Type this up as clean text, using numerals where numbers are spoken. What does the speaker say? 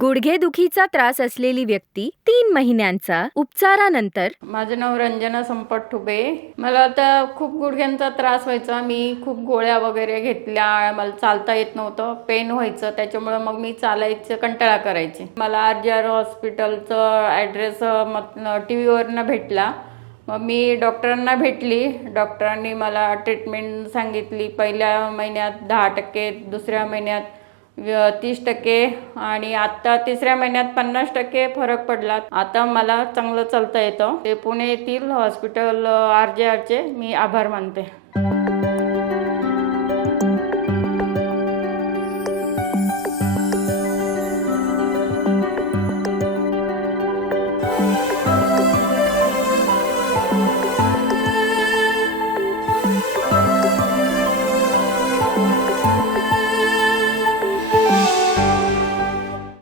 गुडघेदुखीचा त्रास असलेली व्यक्ती 3 महिन्यांचा उपचारानंतर. माझं नाव रंजना संपत ठुबे. मला आता खूप गुडघ्यांचा त्रास व्हायचा. मी खूप गोळ्या वगैरे घेतल्या. मला चालता येत नव्हतं, पेन व्हायचं. त्याच्यामुळे मग मी चालायचं कंटाळा करायचे. मला RGR हॉस्पिटलचं ॲड्रेस TV वरनं भेटला. मग मी डॉक्टरांना भेटली. डॉक्टरांनी मला ट्रीटमेंट सांगितली. पहिल्या महिन्यात 10%, दुसऱ्या महिन्यात 30% आणि आता तिसऱ्या महिन्यात 50% फरक पडला. आता मला चांगलं चालता येतं. ते पुणे येथील हॉस्पिटल RGRचे मी आभार मानते.